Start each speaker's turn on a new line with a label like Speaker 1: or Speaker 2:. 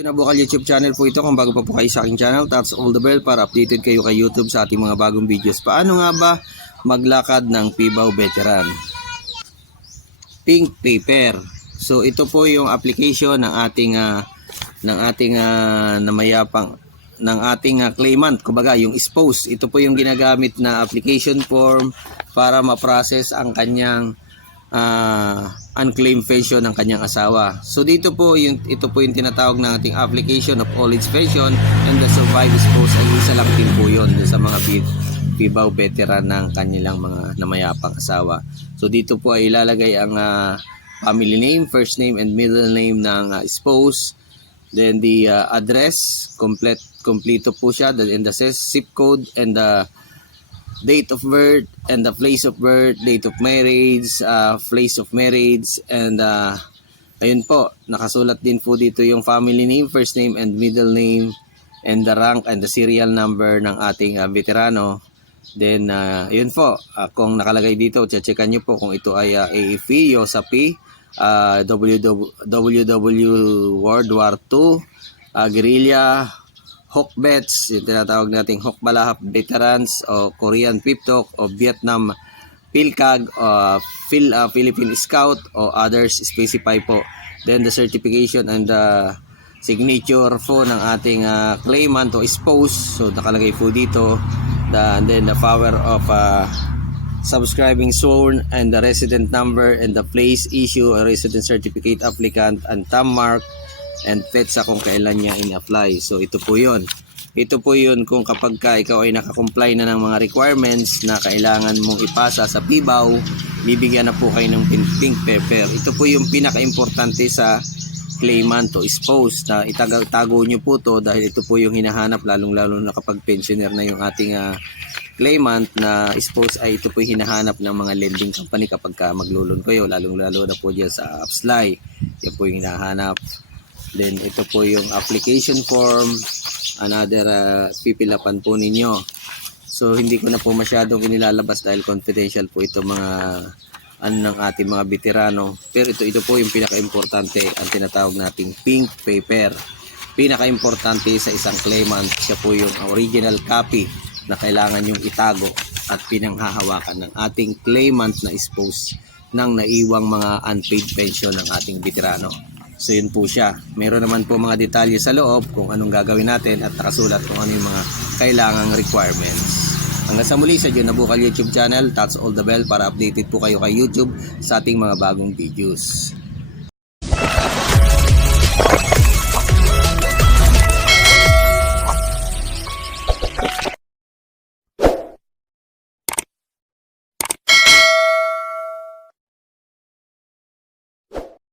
Speaker 1: Kinabukal YouTube channel po ito kung bago pa po kayo sa aking channel, taps all the bell para updated kayo kay YouTube sa ating mga bagong videos. Paano nga ba maglakad ng Pibaw Veteran? Pink Paper. So ito po yung application ng ating ah, ng ating ah, namayapang ng ating ah, claimant, kumbaga yung spouse. Ito po yung ginagamit na application form para ma-process ang kanyang ah, unclaimed pension ng kanyang asawa. So dito po yung ito po yung tinatawag ng ating application of all its pension and the survived spouse ay isa lang din po yun sa mga Pibaw veteran ng kanilang mga namayapang asawa. So dito po ay ilalagay ang ah, family name, first name and middle name ng ah, spouse. Then the ah, address, complete kompleto po siya and the zip code and the date of birth and the place of birth, date of marriage, uh, place of marriage, and uh, ayun po, nakasulat din po dito yung family name, first name and middle name, and the rank and the serial number ng ating uh, veterano. Then, uh, yun po, uh, kung nakalagay dito, checkan nyo po kung ito ay uh, AFP, YOSAPI, uh, WW, WW World War II, uh, guerrilla, Hokbets, yung tinatawag nating Hokbalahap Veterans o Korean Piptok o Vietnam PhilCag o Phil, uh, Philippine Scout o others specify po. Then the certification and the signature po ng ating uh, claimant o spouse. So nakalagay po dito. The, and then the power of uh, subscribing sworn and the resident number and the place issue a resident certificate applicant and thumb mark and petsa kung kailan niya in-apply. So ito po yun. Ito po yun kung kapag ka ikaw ay nakakomply na ng mga requirements na kailangan mong ipasa sa PIBAW, bibigyan na po kayo ng pin- pink paper. Ito po yung pinaka-importante sa claimant o spouse na itatago nyo po to dahil ito po yung hinahanap lalong-lalo na kapag pensioner na yung ating ah, claimant na spouse ay ito po yung hinahanap ng mga lending company kapag ka maglulon kayo lalong-lalo na po dyan sa Upsly. Yan po yung hinahanap. Then ito po yung application form, another uh, pipilapan po ninyo. So hindi ko na po masyadong inilalabas dahil confidential po ito mga ano ng ating mga veterano. Pero ito ito po yung pinaka-importante ang tinatawag nating pink paper. Pinaka-importante sa isang claimant, siya po yung original copy na kailangan yung itago at pinanghahawakan ng ating claimant na spouse ng naiwang mga unpaid pension ng ating veterano. So yun po siya. Meron naman po mga detalye sa loob kung anong gagawin natin at nakasulat kung ano yung mga kailangang requirements. Hanggang sa muli sa John Nabukal YouTube channel, touch all the bell para updated po kayo kay YouTube sa ating mga bagong videos.